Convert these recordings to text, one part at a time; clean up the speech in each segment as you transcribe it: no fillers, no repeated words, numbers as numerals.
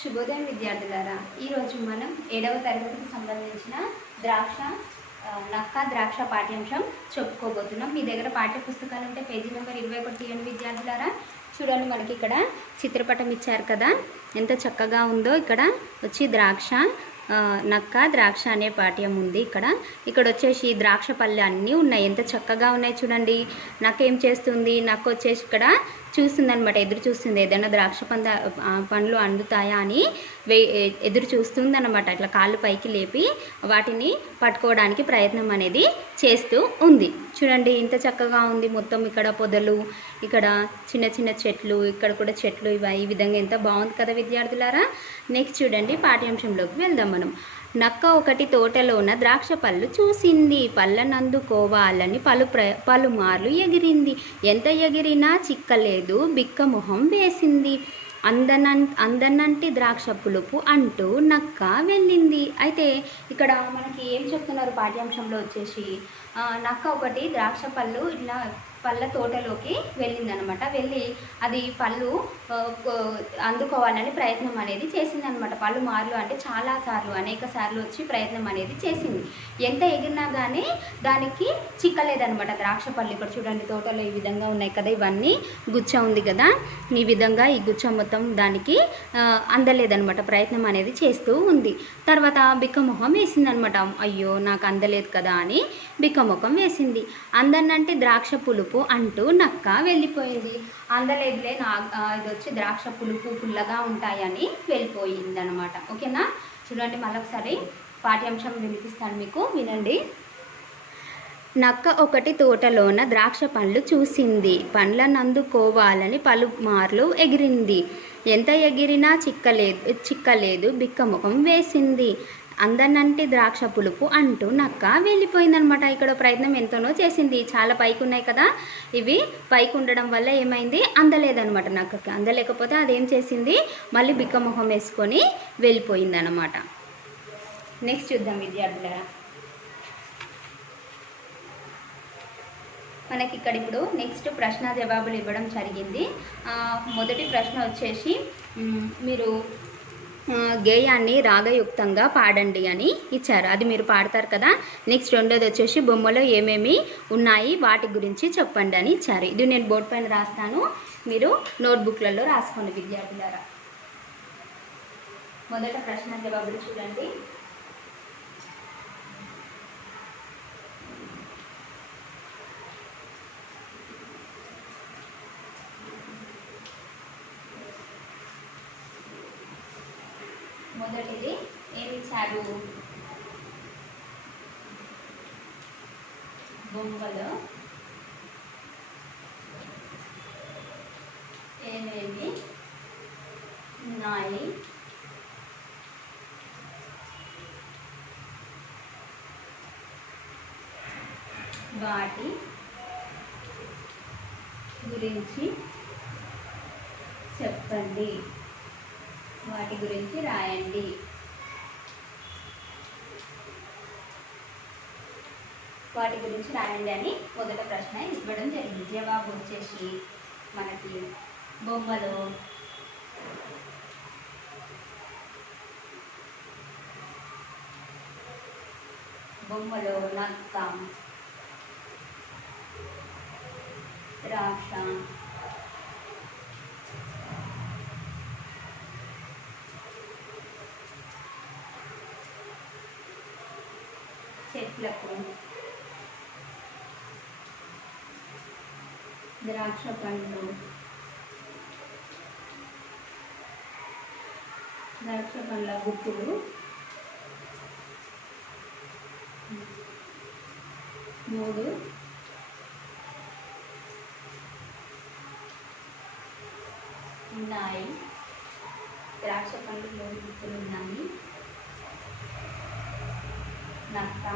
శుభోదయం విద్యార్థులారా, ఈరోజు మనం 7వ తరగతికి సంబంధించిన ద్రాక్ష నక్క ద్రాక్ష పాఠ్యాంశం చెప్పుకోబోతున్నాం. మీ దగ్గర పాఠ్య పుస్తకాలు ఉంటే పేజీ నెంబర్ 21 తీయండి విద్యార్థులారా. చూడండి, మనకి ఇక్కడ చిత్రపటం ఇచ్చారు కదా, ఎంత చక్కగా ఉందో. ఇక్కడ వచ్చి ద్రాక్ష నక్క ద్రాక్ష అనే పాఠ్యం ఉంది. ఇక్కడ వచ్చేసి ద్రాక్ష పళ్ళు అన్నీ ఉన్నాయి, ఎంత చక్కగా ఉన్నాయి చూడండి. నక్క ఏం చేస్తుంది? నక్క వచ్చేసి ఇక్కడ చూస్తుంది అనమాట, ఎదురు చూస్తుంది. ఏదైనా ద్రాక్ష పండ్లు అందుతాయా అని ఎదురు చూస్తుంది అనమాట. ఇట్లా కాళ్ళు పైకి లేపి వాటిని పట్టుకోవడానికి ప్రయత్నం అనేది చేస్తూ ఉంది. చూడండి, ఇంత చక్కగా ఉంది. మొత్తం ఇక్కడ పొదలు, ఇక్కడ చిన్న చిన్న చెట్లు, ఇక్కడ కూడా చెట్లు, ఈ విధంగా ఎంత బాగుంది కదా విద్యార్థులారా. నెక్స్ట్ చూడండి, పాఠ్యాంశంలోకి వెళ్దాం మనం. నక్క ఒకటి తోటలోన ద్రాక్ష పళ్ళు చూసింది, పళ్ళనందుకోవాలని పలుమార్లు ఎగిరింది. ఎంత ఎగిరినా చిక్కలేదు, బిక్క మొహం వేసింది. అందనంటి ద్రాక్ష పులుపు అంటూ నక్క వెళ్ళింది. అయితే ఇక్కడ మనకి ఏం చెప్తున్నారు పాఠ్యాంశంలో వచ్చేసి, నక్క ఒకటి ద్రాక్ష పళ్ళు ఇట్లా పళ్ళ తోటలోకి వెళ్ళిందనమాట. వెళ్ళి అది పళ్ళు అందుకోవాలని ప్రయత్నం అనేది చేసిందనమాట. పళ్ళు మార్లు అంటే చాలాసార్లు, అనేక సార్లు వచ్చి ప్రయత్నం అనేది చేసింది. ఎంత ఎగిరినా కానీ దానికి చిక్కలేదనమాట ద్రాక్ష పళ్ళు. ఇక్కడ చూడండి, తోటలో ఈ విధంగా ఉన్నాయి కదా, ఇవన్నీ గుచ్చ ఉంది కదా, ఈ విధంగా ఈ గుచ్చ మొత్తం దానికి అందలేదనమాట. ప్రయత్నం అనేది చేస్తూ ఉంది. తర్వాత బిక్కమొహం వేసిందనమాట. అయ్యో, నాకు అందలేదు కదా అని బిక్కమొఖం వేసింది. అందనంటే ద్రాక్ష పులుపు అంటూ నక్క వెళ్ళిపోయింది. అందలేదులే, ఇది వచ్చి ద్రాక్ష పుల్లగా ఉంటాయని వెళ్ళిపోయింది అనమాట. ఓకేనా? చూడండి, మళ్ళొకసారి పాఠ్యాంశం వినిపిస్తాను మీకు, వినండి. నక్క ఒకటి తోటలోన ద్రాక్ష పండ్లు చూసింది, పండ్లనందుకోవాలని పలుమార్లు ఎగిరింది. ఎంత ఎగిరినా చిక్కలేదు, బిక్కముఖం వేసింది. అందనంటి ద్రాక్ష పులుపు అంటూ నక్క వెళ్ళిపోయిందనమాట. ఇక్కడ ప్రయత్నం ఎంతనో చేసింది. చాలా పైకి ఉన్నాయి కదా, ఇవి పైకి ఉండడం వల్ల ఏమైంది, అందలేదనమాట. నక్కకి అందలేకపోతే అదేం చేసింది, మళ్ళీ బిక్కముఖం వేసుకొని వెళ్ళిపోయిందనమాట. నెక్స్ట్ చూద్దాం విద్యార్థులారా. మనకి ఇక్కడ ఇప్పుడు నెక్స్ట్ ప్రశ్న జవాబులు ఇవ్వడం జరిగింది. మొదటి ప్రశ్న వచ్చేసి, మీరు గేయాన్ని రాగయుక్తంగా పాడండి అని ఇచ్చారు, అది మీరు పాడతారు కదా. నెక్స్ట్ రెండోది వచ్చేసి, బొమ్మలో ఏమేమి ఉన్నాయి వాటి గురించి చెప్పండి అని ఇచ్చారు. ఇది నేను బోర్డు పైన రాస్తాను, మీరు నోట్బుక్లలో రాసుకోండి విద్యార్థులారా. మొదట ప్రశ్న జవాబులు చూడండి. మొదటిది ఏమి ఇచ్చారు? బొమ్మలో ఏమేమి ఉన్నాయి వాటి గురించి చెప్పండి, వాటి గురించి రాయండి. వాటి గురించి రాయండి అని మొదట ప్రశ్న ఇవ్వడం జరిగింది. జవాబు వచ్చేసి మనకి బొమ్మలో నక్క, ద్రాక్ష, చెట్లకు ద్రాక్ష పండ్లు, ద్రాక్ష పండ్ల గుత్తులు 3 ఉన్నాయి. ద్రాక్ష పండ్లు 3 గుత్తులు ఉన్నాయి. నక్క,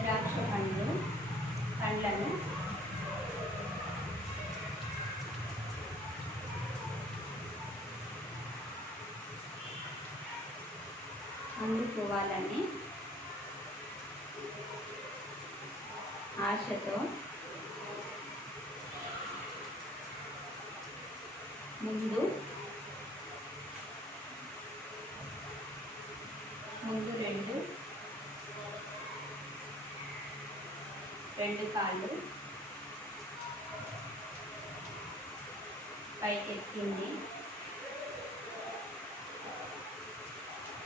ద్రాక్ష పండ్లను అందుకోవాలని ఆశతో ముందు రెండు కాళ్ళు పైకెత్తింది,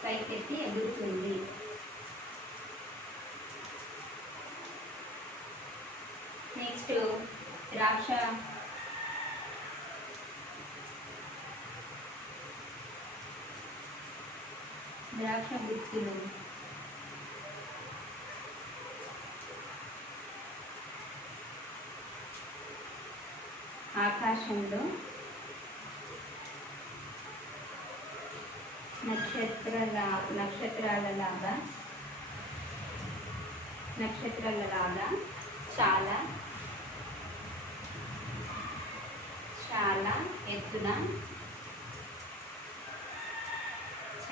పైకెత్తి ఎగురుతుంది. నెక్స్ట్ ద్రాక్ష గుత్తులు, ఆకాశంలో నక్షత్రాలలాగా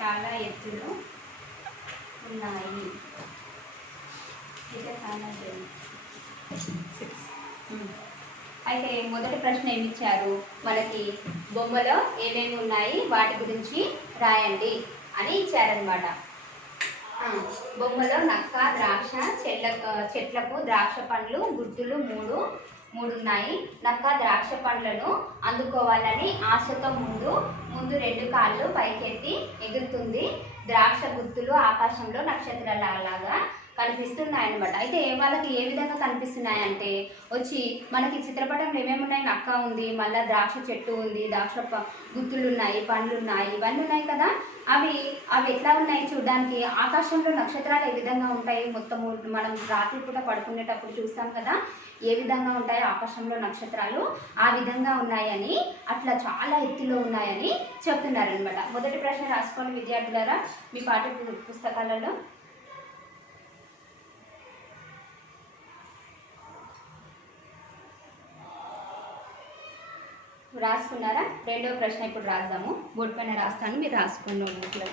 చాలా ఎత్తులో ఉన్నాయి. అయితే మొదటి ప్రశ్న ఏమిచ్చారు మనకి, బొమ్మలో ఏమేమి ఉన్నాయి వాటి గురించి రాయండి అని ఇచ్చారనమాట. బొమ్మలో నక్క, ద్రాక్ష, చెట్లకు ద్రాక్ష పండ్లు గుర్తులు మూడు ఉన్నాయి. నక్క ద్రాక్ష పండ్లను అందుకోవాలని ఆశతో ముందు రెండు కాళ్ళు పైకెత్తి ఎగురుతుంది. ద్రాక్ష గుర్తులు ఆకాశంలో నక్షత్రాలలాగా కనిపిస్తున్నాయన్నమాట. అయితే వాళ్ళకి ఏ విధంగా కనిపిస్తున్నాయంటే వచ్చి మనకి చిత్రపటంలో ఏమేమి ఉన్నాయి, నక్క ఉంది, మళ్ళీ ద్రాక్ష చెట్టు ఉంది, ద్రాక్ష గుత్తులు ఉన్నాయి, పండ్లు ఉన్నాయి, ఇవన్నీ ఉన్నాయి కదా. అవి ఎట్లా ఉన్నాయి చూడడానికి, ఆకాశంలో నక్షత్రాలు ఏ విధంగా ఉంటాయి, మొత్తము మనం రాత్రిపూట పడుకునేటప్పుడు చూస్తాం కదా ఏ విధంగా ఉంటాయో ఆకాశంలో నక్షత్రాలు ఆ విధంగా ఉన్నాయని, అట్లా చాలా ఎత్తులో ఉన్నాయని చెప్తున్నారనమాట. మొదటి ప్రశ్న రాసుకోండి విద్యార్థులారా మీ పాఠ్య పుస్తకాలలో. రాసుకున్నారా? రెండవ ప్రశ్న ఇప్పుడు రాద్దాము. బోర్డు పైన రాస్తాను, మీరు రాసుకోండి నోట్బుక్లో.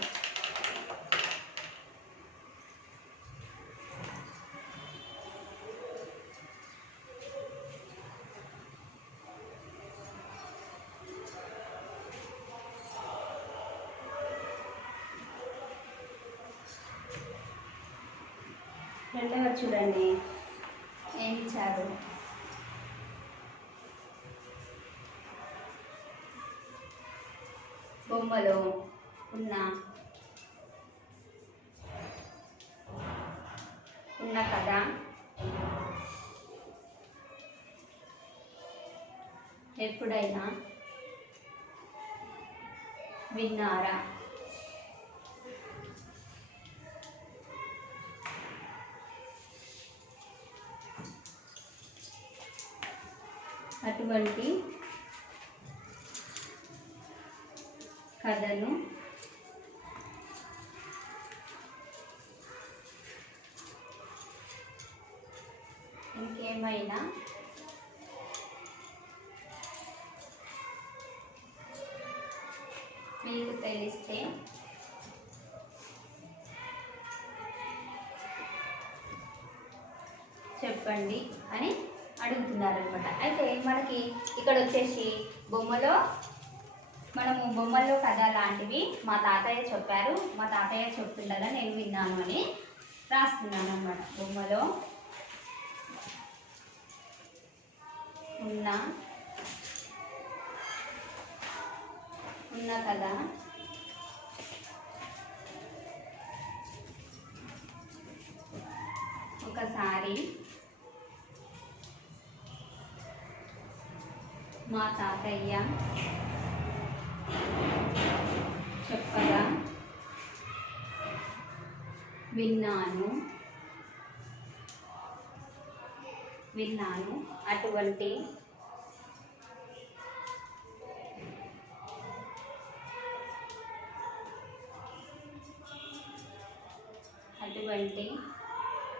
రెండవ చూడండి ఏమి ఇచ్చారు. బొమ్మలో ఉన్న కథ ఎప్పుడైనా విన్నారా? అటువంటి కథను ఇంకేమైనా మీకు తెలిస్తే చెప్పండి అని అడుగుతున్నారనమాట. అయితే మనకి ఇక్కడ వచ్చేసి బొమ్మల్లో కథ లాంటివి మా తాతయ్య చెప్పారు, మా తాతయ్య చెప్తుండగా నేను విన్నాను అని రాస్తున్నాను అనమాట. బొమ్మలో ఉన్న కథ ఒకసారి మా తాతయ్య చెప్పగా విన్నాను. అటువంటి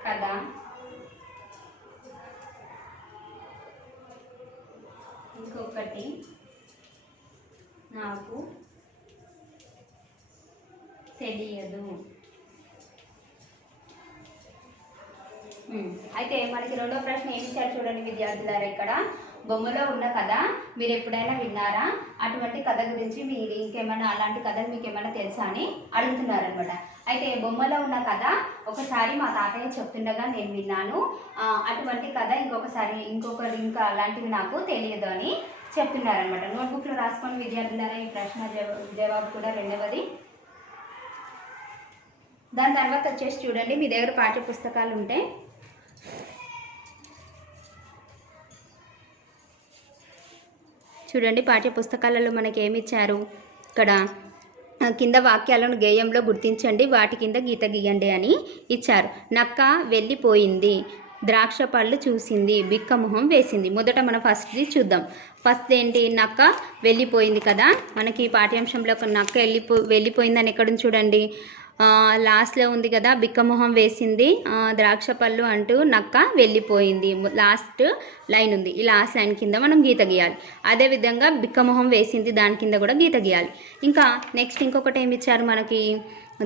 కథ ఇంకొకటి నాకు తెలియదు. అయితే మనకి రెండో ప్రశ్న ఏమి ఇచ్చారు చూడండి విద్యార్థులారా. ఇక్కడ బొమ్మలో ఉన్న కథ మీరు ఎప్పుడైనా విన్నారా? అటువంటి కథ గురించి మీరు ఇంకేమైనా అలాంటి కథలు మీకు ఏమైనా తెలుసా అని అడుగుతున్నారనమాట. అయితే బొమ్మలో ఉన్న కథ ఒకసారి మా తాతయ్య చెప్తుండగా నేను విన్నాను. అటువంటి కథ ఇంకొకరు ఇంకా అలాంటివి నాకు తెలియదు అని చెప్తున్నారనమాట. నోట్బుక్లో రాసుకొని విద్యార్థులారా ఈ ప్రశ్న జవాబు కూడా రెండవది. దాని తర్వాత వచ్చేసి చూడండి, మీ దగ్గర పాఠ్య పుస్తకాలు ఉంటే చూడండి, పాఠ్య పుస్తకాలలో మనకి ఏమి ఇచ్చారు? ఇక్కడ కింద వాక్యాలను గేయంలో గుర్తించండి, వాటి కింద గీత గీయండి అని ఇచ్చారు. నక్క వెళ్ళిపోయింది, ద్రాక్ష పళ్ళు చూసింది, బిక్క మొహం వేసింది. మొదట మనం ఫస్ట్ది చూద్దాం. ఫస్ట్ ఏంటి? నక్క వెళ్ళిపోయింది కదా. మనకి పాఠ్యాంశంలో ఒక నక్క వెళ్ళిపోయిందని ఎక్కడుంది చూడండి, లాస్ట్లో ఉంది కదా, బిక్కమొహం వేసింది, ద్రాక్ష పళ్ళు అంటూ నక్క వెళ్ళిపోయింది. లాస్ట్ లైన్ ఉంది. ఈ లాస్ట్ లైన్ కింద మనం గీత గీయాలి. అదేవిధంగా బిక్కమొహం వేసింది దాని కింద కూడా గీత గీయాలి. ఇంకా నెక్స్ట్ ఇంకొకటి ఏమి ఇచ్చారు మనకి?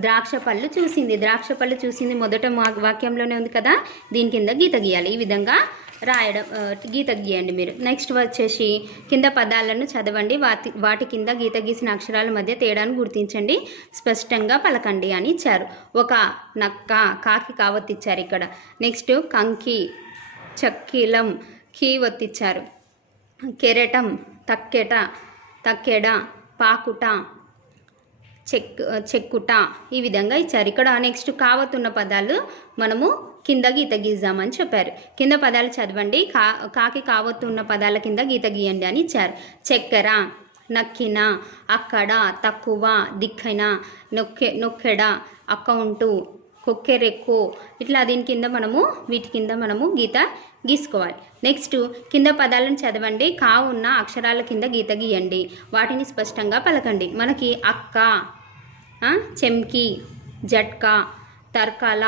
ద్రాక్ష పళ్ళు చూసింది. ద్రాక్ష పళ్ళు చూసింది మొదట వాక్యంలోనే ఉంది కదా, దీని కింద గీత గీయాలి. ఈ విధంగా రాయడం, గీత గీయండి మీరు. నెక్స్ట్ వచ్చేసి కింద పదాలను చదవండి, వాటి కింద గీత గీసిన అక్షరాల మధ్య తేడాను గుర్తించండి, స్పష్టంగా పలకండి అని ఇచ్చారు. ఒక నక్క, కాకి కావత్తు ఇచ్చారు ఇక్కడ. నెక్స్ట్ కంకి, చక్కిలం, కీ ఒత్తిచ్చారు. కెరటం, తక్కెడ, పాకుట, చెక్కుట, ఈ విధంగా ఇచ్చారు. ఇక్కడ నెక్స్ట్ కావతున్న పదాలు మనము కింద గీత గీద్దామని చెప్పారు. కింద పదాలు చదవండి, కాకి కావత్తు ఉన్న పదాల కింద గీత గీయండి అని ఇచ్చారు. చక్కెర, నక్కిన, అక్కడ, తక్కువ, దిక్కన, నొక్కెడ, అకౌంటు, కొక్కెరెక్కు, ఇట్లా దీని కింద వీటి కింద మనము గీత గీసుకోవాలి. నెక్స్ట్ కింద పదాలను చదవండి, కా ఉన్న అక్షరాల కింద గీత గీయండి, వాటిని స్పష్టంగా పలకండి. మనకి అక్క, చెంకి, జట్కా, తర్కాల,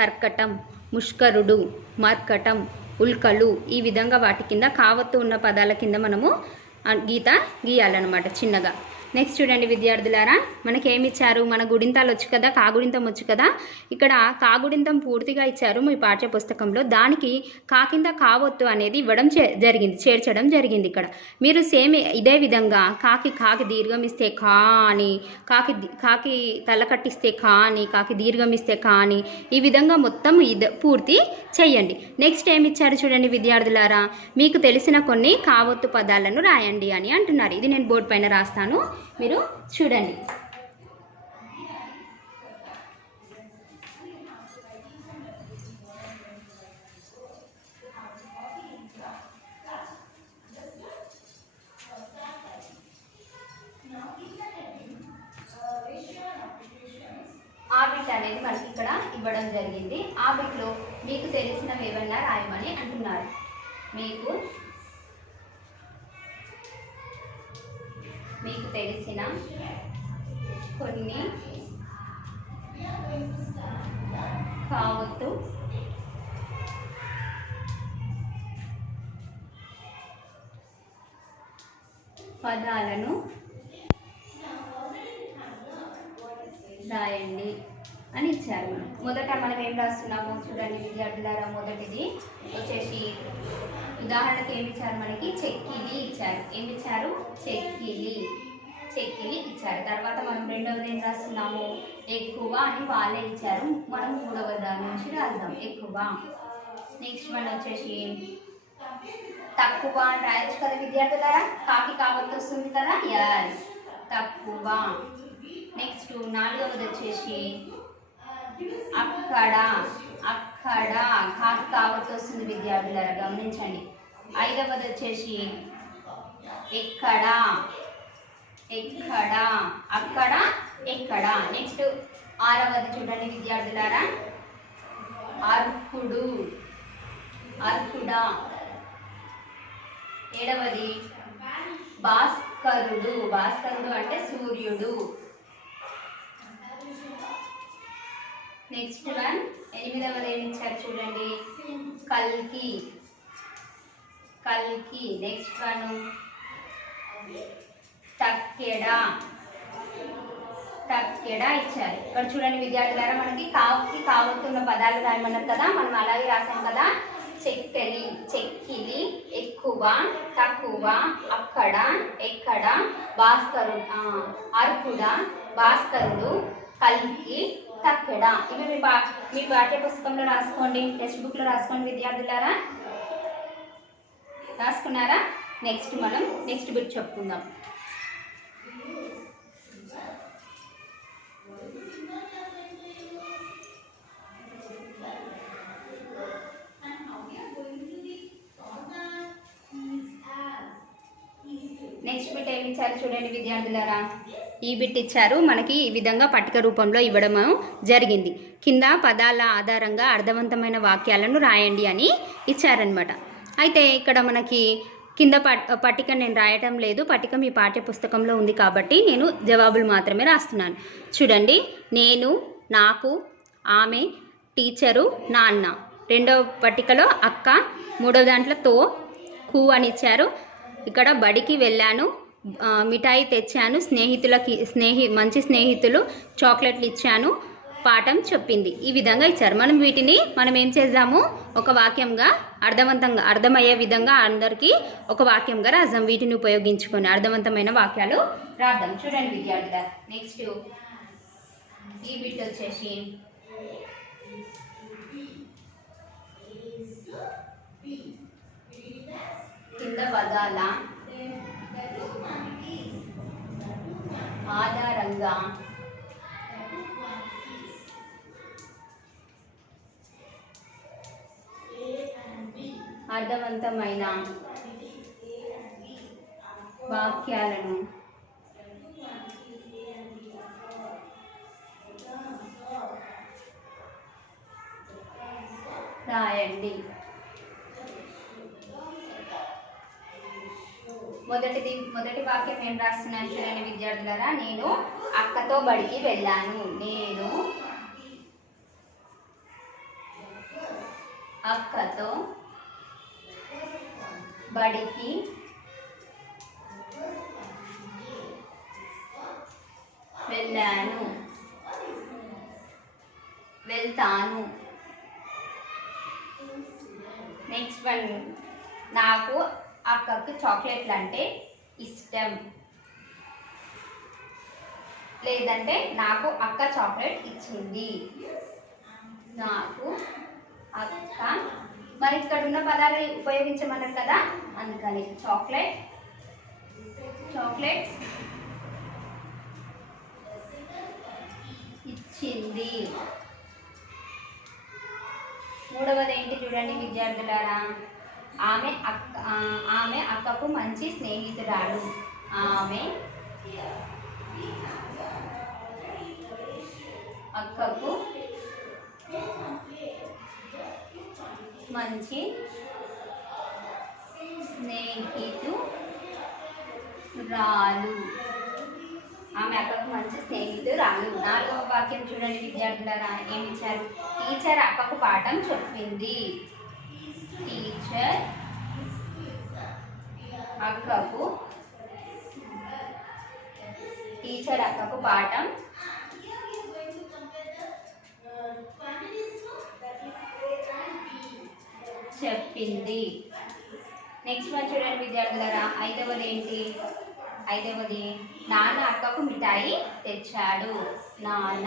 కర్కటం, ముష్కరుడు, మర్కటం, ఉల్కలు, ఈ విధంగా వాటి కింద కావత్తు ఉన్న పదాల కింద మనము గీత గీయాలన్నమాట చిన్నగా. నెక్స్ట్ చూడండి విద్యార్థులారా, మనకేమి ఇచ్చారు? మన గుడింతాలు వచ్చు కదా, కాగుడింతం వచ్చు కదా. ఇక్కడ కాగుడింతం పూర్తిగా ఇచ్చారు మీ పాఠ్య పుస్తకంలో. దానికి కా కింద కావత్తు అనేది ఇవ్వడం చేర్చడం జరిగింది. ఇక్కడ మీరు సేమ్ ఇదే విధంగా కాకి దీర్ఘం ఇస్తే కా అని, కాకి తల కట్టిస్తే కా అని, కాకి దీర్ఘం ఇస్తే కా అని, ఈ విధంగా మొత్తం పూర్తి చెయ్యండి. నెక్స్ట్ ఏమి ఇచ్చారు చూడండి విద్యార్థులారా, మీకు తెలిసిన కొన్ని కావత్తు పదాలను రాయండి అని అంటున్నారు. ఇది నేను బోర్డు పైన రాస్తాను, మీరు చూడండి. ఆ బిట్ అనేది మనకి ఇక్కడ ఇవ్వడం జరిగింది. ఆ బిట్లో మీకు తెలిసినవి ఏమన్నా రాయమని అంటున్నారు. మీకు తెలిసిన కొన్ని కావత్తు పదాలను రాయండి అని ఇచ్చారు. మొదట మనం ఏం రాస్తున్నాము చూడండి విద్యార్థులారా. మొదటిది వచ్చేసి ఉదాహరణకు ఏమి ఇచ్చారు? మనకి చెక్కిలి ఇచ్చారు. ఏమి ఇచ్చారు? చెక్కిలి ఇచ్చారు. తర్వాత మనం రెండవది ఏం రాస్తున్నాము? ఎక్కువ అని వాళ్ళే ఇచ్చారు. మనం మూడవ దాని నుంచి రాద్దాం, ఎక్కువ. నెక్స్ట్ మనం వచ్చేసి తక్కువ అని రాయొచ్చు కదా విద్యార్థులారా. కాకి కావత్తు వస్తుంది కదా, ఎస్, తక్కువ. నెక్స్ట్ నాలుగవది వచ్చేసి అక్కడ, కాకి కావత్తు వస్తుంది విద్యార్థులారా, గమనించండి. ఐదవది వచ్చేసి ఎక్కడ, అక్కడ, ఎక్కడ. నెక్స్ట్ ఆరవది చూడండి విద్యార్థులారా, అర్కుడా. ఏడవది భాస్కరుడు అంటే సూర్యుడు. నెక్స్ట్ వన్ ఎనిమిదవది ఏమి ఇచ్చారు చూడండి, కల్కి. నెక్స్ట్ వన్ తక్కెడ ఇచ్చారు. ఇక్కడ చూడండి విద్యార్థులారా, మనకి కావస్తున్న పదాలు రాయమన్నారు కదా, మనం అలాగే రాసాం కదా. చెక్కిలి, ఎక్కువ, ఎక్కువ, తక్కువ, అక్కడ, ఎక్కడ, భాస్కరుడు, అర్కుడ, భాస్కరుడు, కల్కి, తక్కెడ. ఇవి మీ పాఠ్య పుస్తకంలో రాసుకోండి, టెక్స్ట్ బుక్లో రాసుకోండి విద్యార్థులారా. రాసుకున్నారా? నెక్స్ట్ మనం నెక్స్ట్ బిట్ చెప్పుకుందాం. నెక్స్ట్ బిట్ ఏమి ఇచ్చారు చూడండి విద్యార్థులారా. ఈ బిట్ ఇచ్చారు మనకి ఈ విధంగా పట్టిక రూపంలో ఇవ్వడం జరిగింది. కింద పదాల ఆధారంగా అర్థవంతమైన వాక్యాలను రాయండి అని ఇచ్చారనమాట. అయితే ఇక్కడ మనకి కింద పట్టిక నేను రాయటం లేదు, పట్టిక మీ పాఠ్య పుస్తకంలో ఉంది కాబట్టి నేను జవాబులు మాత్రమే రాస్తున్నాను. చూడండి, నేను, నాకు, ఆమె, టీచరు, నాన్న. రెండవ పట్టికలో అక్క, మూడవ దాంట్లో తో, కు అని ఇచ్చారు. ఇక్కడ బడికి వెళ్ళాను, మిఠాయి తెచ్చాను, మంచి స్నేహితులు చాక్లెట్లు ఇచ్చాను, పాఠం చెప్పింది. ఈ విధంగా ఇచ్చారు. వీటిని మనం ఏం చేద్దాము, ఒక వాక్యంగా అర్థమయ్యే విధంగా అందరికీ ఒక వాక్యంగా రాద్దాం. వీటిని ఉపయోగించుకొని అర్థవంతమైన వాక్యాలు రాద్దాం. చూడండి విద్యార్థుల నెక్స్ట్ ఈ బిట్ వచ్చేసి కింద పదాల ఆధారంగా అర్థవంతమైన వాక్యాలను రాయండి. మొదటి వాక్యం ఏం రాస్తున్నాను చూడండి విద్యార్థులారా. నేను అక్కతో బడికి వెళ్ళాను. నేను అక్కతో బడికి వెళ్ళాను, వెళ్తాను. నెక్స్ట్ వన్, నాకు అక్కకు చాక్లెట్లు అంటే ఇష్టం. లేదంటే నాకు అక్క చాక్లెట్ ఇచ్చింది. నాకు అక్క, మరి ఇక్కడ ఉన్న పదాలు ఉపయోగించమన్నారు కదా, అందుకని చాక్లెట్స్ ఇచ్చింది. మూడవది ఏంటి చూడండి విద్యార్థులారా. ఆమె అక్కకు మంచి స్నేహితురాలు. ఆమె అక్కకు మంచి స్నేహితురాలు. ఆమె అక్కకు మంచి స్నేహితురాలు. నాలుగవ వాక్యం చూడండి విద్యార్థులారా. ఏమి ఇచ్చారు? టీచర్ అక్కకు పాఠం చెప్పింది. టీచర్ అక్కకు పాఠం చెప్పింది. నెక్స్ట్ వన్ చూడండి విద్యార్థులారా. ఐదవది నాన్న అక్కకు మిఠాయి తెచ్చాడు. నాన్న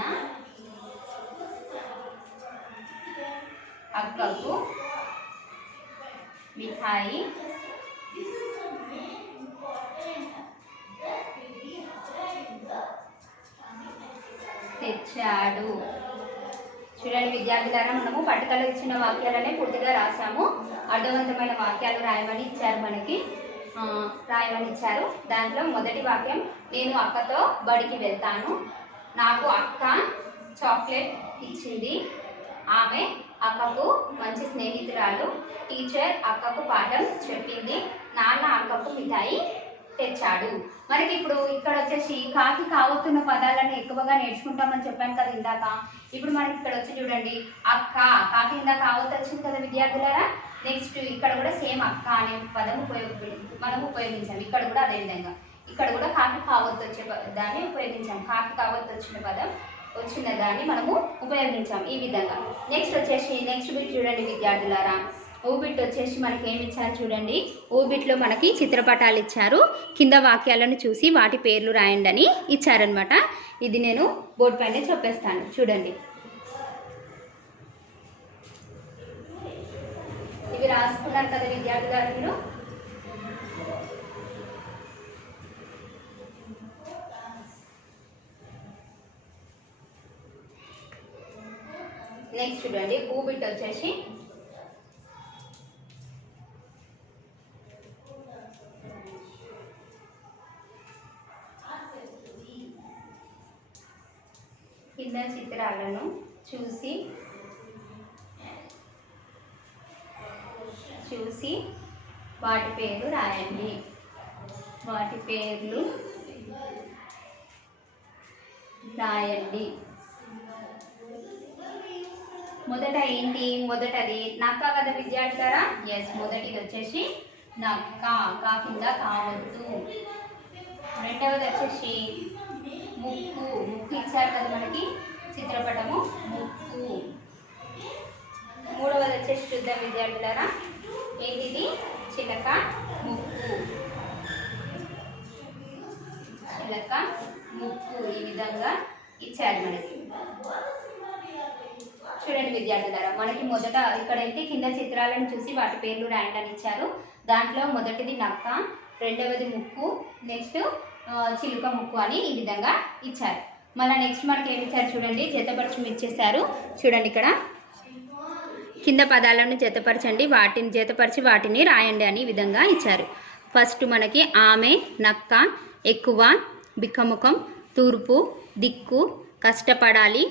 అక్కకు మిఠాయి తెచ్చాడు. చూడండి విద్యార్థులారా, మనము పట్టికలో ఇచ్చిన వాక్యాలనే పూర్తిగా రాసాము. అర్థవంతమైన వాక్యాలు రాయమని ఇచ్చారు. దాంట్లో మొదటి వాక్యం, నేను అక్కతో బడికి వెళ్తాను. నాకు అక్క చాక్లెట్ ఇచ్చింది. ఆమె అక్కకు మంచి స్నేహితురాలు. టీచర్ అక్కకు పాఠం చెప్పింది. నాన్న అక్కకు మిఠాయి తెచ్చాడు. మనకి ఇప్పుడు ఇక్కడ వచ్చేసి కాకి కావతున్న పదాలను ఎక్కువగా నేర్చుకుంటామని చెప్పాను కదా ఇందాక. ఇప్పుడు మనకి ఇక్కడ వచ్చి చూడండి, అక్క, కాకి ఇందాక కావత్ వచ్చింది కదా విద్యార్థులారా. నెక్స్ట్ ఇక్కడ కూడా సేమ్ అక్క అనే పదం మనం ఉపయోగించాం. ఇక్కడ కూడా అదే విధంగా ఇక్కడ కూడా కాకి కావత్ వచ్చే దాన్ని ఉపయోగించాం. కాకి కావత్ వచ్చిన దాన్ని మనము ఉపయోగించాం ఈ విధంగా. నెక్స్ట్ వచ్చేసి నెక్స్ట్ బిట్ చూడండి విద్యార్థులారా. ఊబిట్ వచ్చేసి మనకి ఏమి ఇచ్చారు చూడండి. ఊబిట్లో మనకి చిత్రపటాలు ఇచ్చారు, కింద వాక్యాలను చూసి వాటి పేర్లు రాయండి అని ఇచ్చారనమాట. ఇది నేను బోర్డు పైన చెప్పేస్తాను చూడండి. ఇవి రాసుకున్నారు కదా విద్యార్థి గారు మీరు. నెక్స్ట్ చూడండి ఊబిట్ వచ్చేసి కింద చిత్రాలను చూసి వాటి పేర్లు రాయండి. వాటి పేర్లు రాయండి. మొదట ఏంటి? మొదటది నక్క కదా విద్యార్థులారా. ఎస్, మొదటిది వచ్చేసి నక్క, కా కింద కావద్దు. రెండవది వచ్చేసి ముక్కు, ముక్కు ఇచ్చారు కదా మనకి చిత్రపటము, ముక్కు. మూడవది వచ్చేసి చూద్దాం విద్యార్థులారా, ఏంటిది? చిలక, ముక్కు. చిలక, ముక్కు ఈ విధంగా ఇచ్చారు మనకి. చూడండి విద్యార్థులారా, మనకి మొదట ఇక్కడైతే కింద చిత్రాలను చూసి వాటి పేర్లు రాయండి అని ఇచ్చారు. దాంట్లో మొదటిది నక్క, రెండవది ముక్కు, నెక్స్ట్ చిలుక ముక్కు అని ఈ విధంగా ఇచ్చారు. మళ్ళీ నెక్స్ట్ మనకి ఏమి ఇచ్చారు చూడండి, జతపరచం ఇచ్చేసారు. చూడండి ఇక్కడ కింద పదాలను జతపరచండి, జతపరిచి వాటిని రాయండి అని ఈ విధంగా ఇచ్చారు. ఫస్ట్ మనకి ఆమె, నక్క, ఎక్కువ, బిక్కముఖం, తూర్పు, దిక్కు, కష్టపడాలి,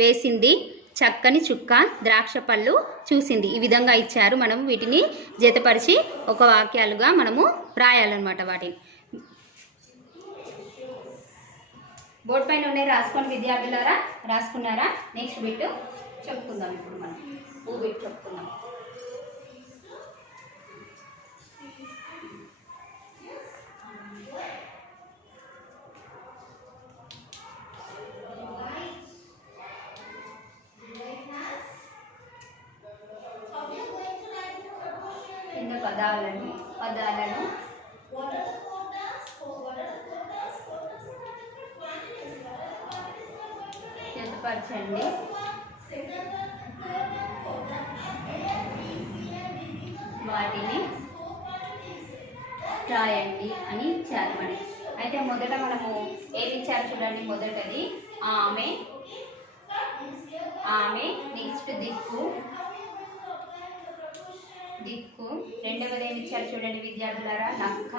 వేసింది, చక్కని చుక్క, ద్రాక్ష పళ్ళు, చూసింది. ఈ విధంగా ఇచ్చారు. మనం వీటిని జతపరిచి ఒక వాక్యాలుగా మనము రాయాలన్నమాట. వాటిని బోర్డు పైన ఉన్నాయి, రాసుకోండి విద్యార్థులారా. రాసుకున్నారా? నెక్స్ట్ బిట్ చెప్పుకుందాం. ఇప్పుడు మనం బిట్ చెప్పుకుందాం. పదాలను జతపరచండి, వాటిని రాయండి అని ఇచ్చారు మనకి. అయితే మొదట మనము ఏమి ఇచ్చారు చూడండి. మొదటది ఆమె, నెక్స్ట్ దిక్కు, రెండవది ఏమి ఇచ్చారు చూడండి విద్యార్థులారా, నక్క,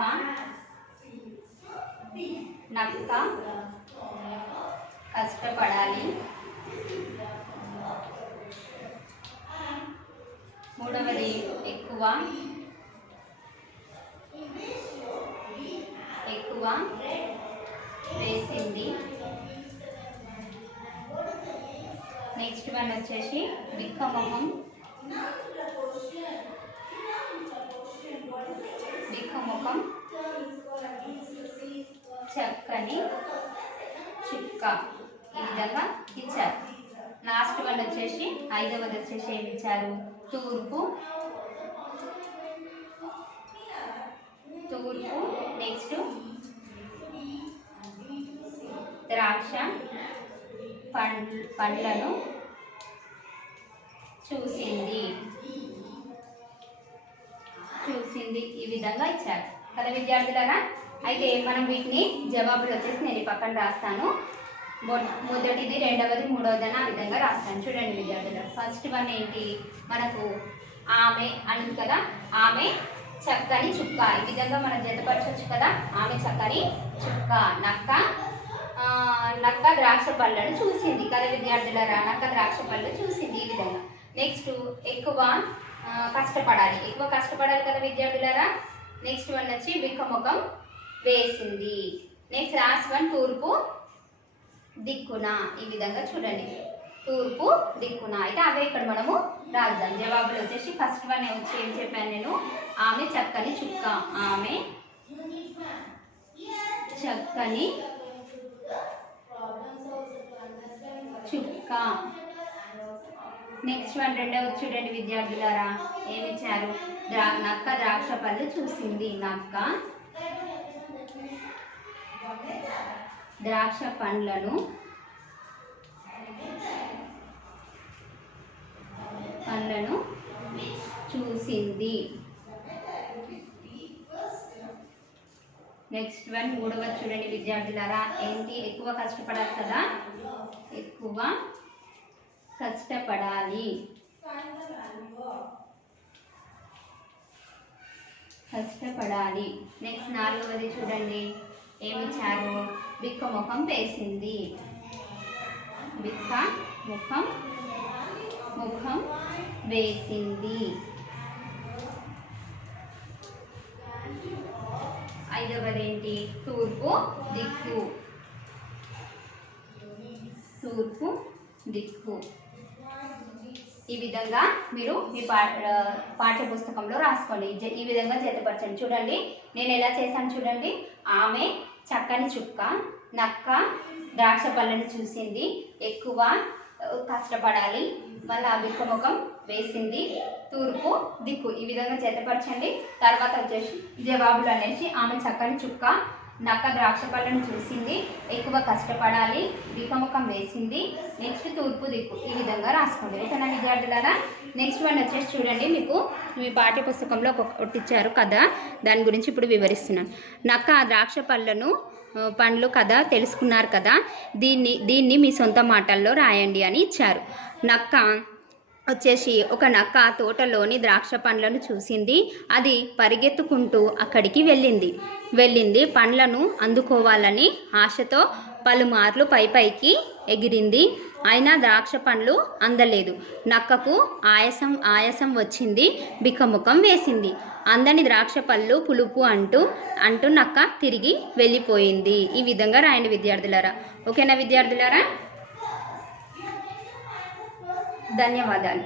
కష్టపడాలి, మూడవది ఎక్కువ, వేసింది. నెక్స్ట్ వన్ వచ్చేసి బిక్కమొహం, చక్కని చుక్క ఈ విధంగా ఇచ్చారు. లాస్ట్ వన్ వచ్చేసి ఐదవది వచ్చేసి ఏమి ఇచ్చారు? తూర్పు, నెక్స్ట్ ద్రాక్ష పండ్లను చూసింది. ఈ విధంగా ఇచ్చారు కదా విద్యార్థులారా. అయితే మనం వీటిని జవాబులు వచ్చేసి నేను ఈ పక్కన రాస్తాను. మొదటిది, రెండవది, మూడవది అని ఆ విధంగా రాస్తాను. చూడండి విద్యార్థులారా, ఫస్ట్ వన్ ఏంటి మనకు? ఆమె అని కదా, ఆమె చక్కని చుక్క. ఈ విధంగా మనం జతపరచవచ్చు కదా. ఆమె చక్కని చుక్క. నక్క ద్రాక్ష పళ్ళను చూసింది కదా విద్యార్థులారా. నక్క ద్రాక్ష పళ్ళు చూసింది ఈ విధంగా. నెక్స్ట్ ఎక్కువ కష్టపడాలి కదా విద్యార్థులారా. నెక్స్ట్ వన్ వచ్చి బిక్కముఖం వేసింది. నెక్స్ట్ లాస్ట్ వన్ తూర్పు దిక్కున. ఈ విధంగా చూడండి, తూర్పు దిక్కున. అయితే అవే ఇక్కడ మనము రాద్దాం. జవాబులు వచ్చేసి ఫస్ట్ వన్ వచ్చి ఏం చెప్పాను నేను? ఆమె చక్కని చుక్క. ఆమె చక్కని చుక్క. నెక్స్ట్ వన్ రెండవది చూడండి విద్యార్థులారా, ఏమిచ్చారు? నక్క ద్రాక్ష పళ్ళు చూసింది. నక్క ద్రాక్ష పండ్లను చూసింది. నెక్స్ట్ వన్ మూడవది చూడండి విద్యార్థులారా, ఏంటి? ఎక్కువ కష్టపడాలి కదా, ఎక్కువ కష్టపడాలి. నెక్స్ట్ నాలుగవది చూడండి, ఏమిచ్చారు? బిక్క ముఖం వేసింది. బిక్క ముఖం వేసింది. ఐదవదేంటి? తూర్పు దిక్కు. ఈ విధంగా మీరు మీ పాఠ్య పుస్తకంలో రాసుకోండి. ఈ విధంగా జతపరచండి. చూడండి నేను ఎలా చేశాను చూడండి. ఆమె చక్కని చుక్క, నక్క ద్రాక్ష పళ్ళను చూసింది, ఎక్కువ కష్టపడాలి, మళ్ళీ బిక్క ముఖం వేసింది, తూర్పు దిక్కు. ఈ విధంగా జతపరచండి. తర్వాత వచ్చేసి జవాబులు అనేసి ఆమె చక్కని చుక్క, నక్క ద్రాక్ష పళ్ళను చూసింది, ఎక్కువ కష్టపడాలి, బిక్కముఖం వేసింది, నెక్స్ట్ తూర్పు దిక్కు. ఈ విధంగా రాసుకోండి. ఓకేనా విద్యార్థులారా? నెక్స్ట్ వన్ వచ్చేసి చూడండి, మీకు మీ పాఠ్య పుస్తకంలో ఒకటి ఇచ్చారు కదా, దాని గురించి ఇప్పుడు వివరిస్తున్నాను. నక్క ఆ ద్రాక్ష పండ్లు కదా తెలుసుకున్నారు కదా, దీన్ని మీ సొంత మాటల్లో రాయండి అని ఇచ్చారు. ఒక నక్క తోటలోని ద్రాక్ష పండ్లను చూసింది. అది పరిగెత్తుకుంటూ అక్కడికి వెళ్ళింది. పండ్లను అందుకోవాలని ఆశతో పలుమార్లు పైకి ఎగిరింది. అయినా ద్రాక్ష పండ్లు అందలేదు. నక్కకు ఆయాసం వచ్చింది, బిక్కముఖం వేసింది. అందని ద్రాక్ష పళ్ళు పులుపు అంటూ నక్క తిరిగి వెళ్ళిపోయింది. ఈ విధంగా రాయండి విద్యార్థులారా. ఓకేనా విద్యార్థులారా? ధన్యవాదాలు.